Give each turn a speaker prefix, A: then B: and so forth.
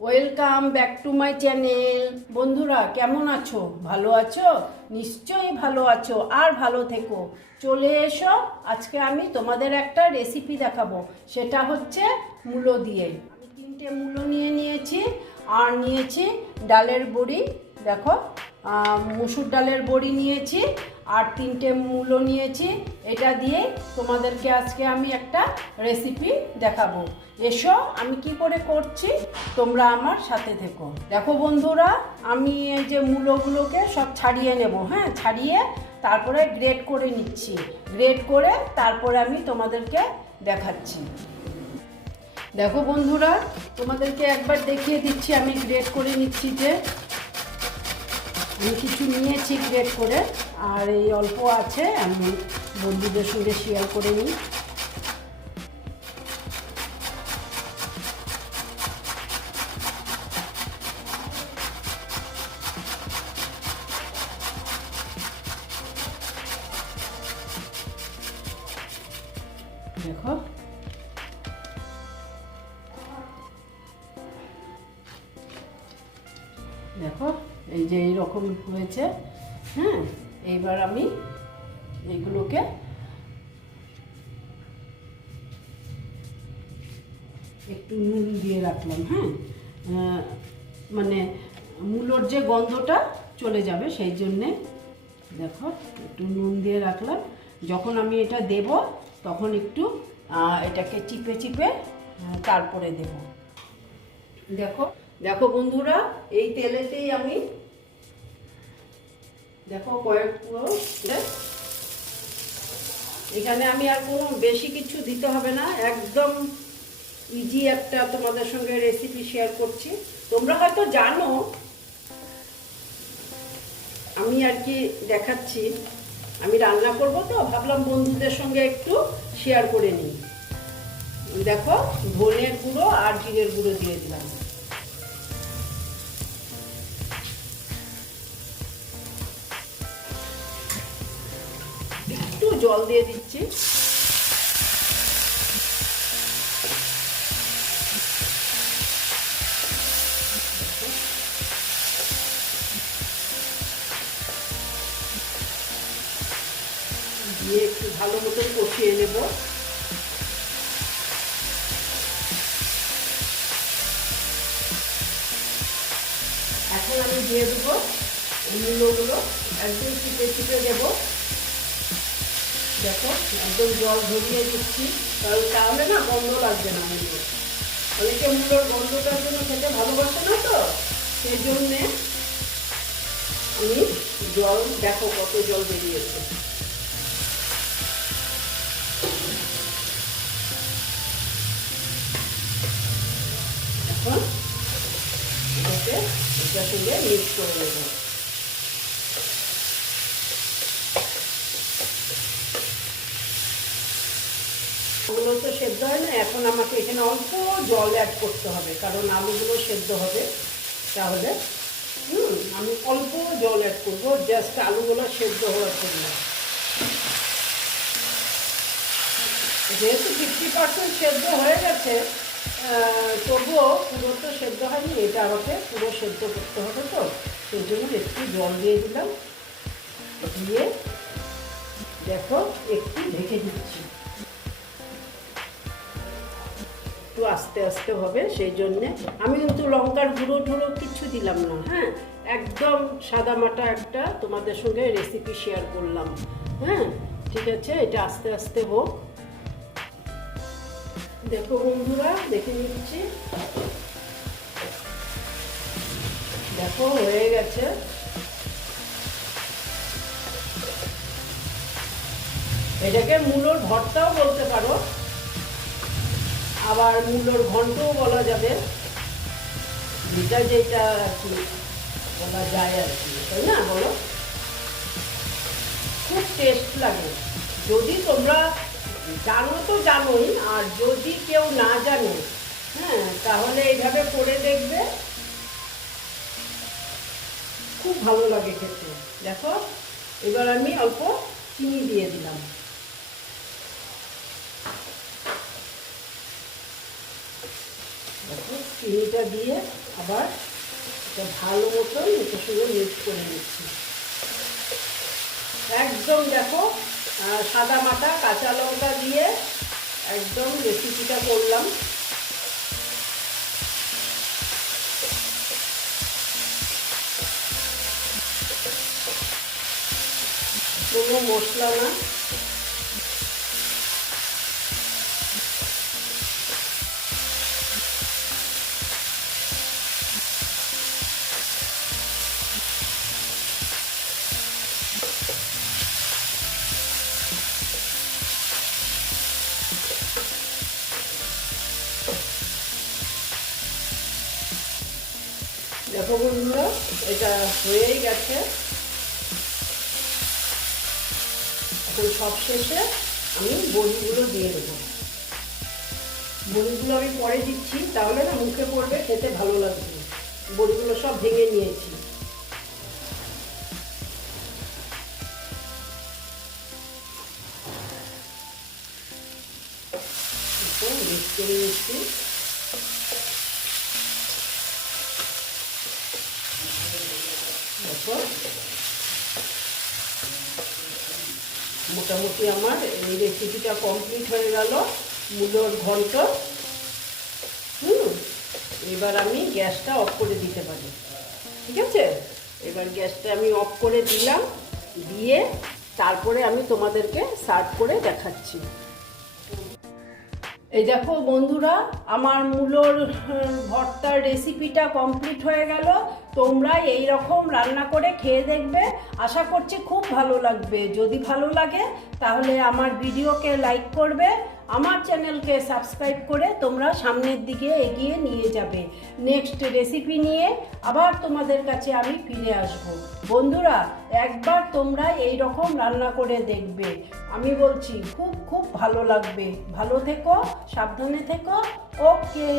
A: Welcome back to my channel বন্ধুরা, কেমন আছো? ভালো আছো? নিশ্চয়ই ভালো আছো, আর ভালো থেকো। চলে এসো, আজকে আমি তোমাদের একটা রেসিপি দেখাবো। সেটা হচ্ছে মূলো দিয়ে। আমি তিনটে মূলো নিয়ে নিয়েছি, আর নিয়েছি ডালের বড়ি। দেখো মুসুর ডালের বড়ি নিয়েছি আর তিনটে মূলো নিয়েছি। এটা দিয়ে তোমাদেরকে আজকে আমি একটা রেসিপি দেখাবো। এসো, আমি কি করে করছি? তোমরা আমার সাথে থেকো। দেখো বন্ধুরা, আমি এই যে মূলোগুলোকে সব ছাড়িয়ে নেব হ্যাঁ? ছাড়িয়ে তারপরে গ্রেড করে নিচ্ছি। গ্রেড করে তারপরে আমি তোমাদেরকে দেখাচ্ছি। দেখো বন্ধুরা, তোমাদেরকে একবার দেখিয়ে দিচ্ছি, আমি গ্রেড করে নিচ্ছি যে আমি কিছু নিয়েছি গ্রেড করে, আর এই অল্প আছে, আমি বন্ধুদের সঙ্গে শেয়ার করে নিই। দেখো। এই যে এইরকম হয়েছে হ্যাঁ এইবার আমি এইগুলোকে একটু নুন দিয়ে রাখলাম হ্যাঁ মানে মূলোর যে গন্ধটা চলে যাবে সেই জন্যে দেখো, একটু নুন দিয়ে রাখলাম। যখন আমি এটা দেব, তখন একটু এটাকে চিপে চিপে তারপরে দেব। দেখো দেখো বন্ধুরা, এই তেলেতেই আমি দেখো কয়েক পুরো এখানে আমি আর কোনো বেশি কিছু দিতে হবে না, একদম ইজি একটা তোমাদের সঙ্গে রেসিপি শেয়ার করছি। তোমরা হয়তো জানো, আমি আর কি দেখাচ্ছি। আমি রান্না করব তো, ভাবলাম বন্ধুদের সঙ্গে একটু শেয়ার করে নিই। দেখো, ধনের গুঁড়ো আর জিরের গুঁড়ো দিয়ে দিলাম। জল দিয়ে দিচ্ছি। দিয়ে একটু ভালো মতন কষিয়ে নেব। এখন আমি দিয়ে দেবো মূল্যগুলো একদম চিপে চিপে দেবো। দেখো, একদম জল ধরিয়ে দিচ্ছি। কারণ তাহলে না গন্ধ লাগবে না মূল্য অনেকে মূল্যর গন্ধটার জন্য খেতে ভালোবাসে না তো সেই জন্যে আমি জল, দেখো কত জল বেরিয়েছে। এখন এটাকে মিক্স করে নেব। আলুগুলো তো সেদ্ধ হয় না, এখন আমাকে এখানে অল্প জল অ্যাড করতে হবে, কারণ আলুগুলো সেদ্ধ হবে। তাহলে, হুম, আমি অল্প জল অ্যাড করব জাস্ট আলুগুলো সেদ্ধ হওয়ার জন্য। যেহেতু ফিফটি পার্সেন্ট সেদ্ধ হয়ে গেছে তবুও পুরো তো সেদ্ধ হয়নি, এটা আমাকে পুরো সেদ্ধ করতে হবে তো, সেই জন্য একটু জল দিয়ে দিলাম। দিয়ে দেখো, একটু ঢেকে দিচ্ছি। একটু আস্তে আস্তে হবে, সেই জন্যে। আমি কিন্তু লঙ্কার গুঁড়ো টুড়ো কিছু দিলাম না হ্যাঁ? একদম সাদা মাটা একটা তোমাদের সঙ্গে রেসিপি শেয়ার করলাম হ্যাঁ? ঠিক আছে, এটা আস্তে আস্তে হোক। দেখো বন্ধুরা, দেখে নিচ্ছি। দেখো, হয়ে গেছে। এটাকে মূলর ভর্তাও বলতে পারো। আবার মূলোর ঘন্টও বলা যাবে। যেটা যেটা আর কি বলা যায় আর কি, তাই না বলো? খুব টেস্ট লাগে। যদি তোমরা জানো তো জানোই, আর যদি কেউ না জানো হ্যাঁ তাহলে এইভাবে করে দেখবে। খুব ভালো লাগে খেতে। দেখো, এবার আমি অল্প চিনি দিয়ে দিলাম দেখো কি চিনিটা দিয়ে আবার এটা ভালো মতন এটার সঙ্গে মিক্স করে নিচ্ছি। একদম দেখো সাদা মাটা, কাঁচা লঙ্কা দিয়ে একদম রেসিপিটা করলাম। কোনো মশলা না। দেখো বন্ধুরা, এটা হয়েই গেছে। এখন সব শেষে আমি বড়িগুলো দিয়ে দেবো। বড়িগুলো আমি পরে দিচ্ছি, তাহলে না মুখে পড়বে, খেতে ভালো লাগবে। বড়িগুলো সব ভেঙে নিয়েছি। মিক্স করে নিচ্ছি দেখো মোটামুটি আমার এই রেসিপিটা কমপ্লিট হয়ে গেল, মূলোর ঘন্ট। হুম, এবার আমি গ্যাসটা অফ করে দিতে পারি। ঠিক আছে? এবার গ্যাসটা আমি অফ করে দিলাম, দিয়ে তারপরে আমি তোমাদেরকে সার্ভ করে দেখাচ্ছি। এই দেখো বন্ধুরা, আমার মূলর ভর্তার রেসিপিটা কমপ্লিট হয়ে গেল। তোমরা এই রকম রান্না করে খেয়ে দেখবে। আশা করছি খুব ভালো লাগবে। যদি ভালো লাগে, তাহলে আমার ভিডিওকে লাইক করবে। আমার চ্যানেলকে সাবস্ক্রাইব করে তোমরা সামনের দিকে এগিয়ে নিয়ে যাবে। নেক্সট রেসিপি নিয়ে আবার তোমাদের কাছে আমি ফিরে আসব। বন্ধুরা, একবার তোমরা এই রকম রান্না করে দেখবে। আমি বলছি, খুব খুব ভালো লাগবে। ভালো থেকো, সাবধানে থেকো। ওকে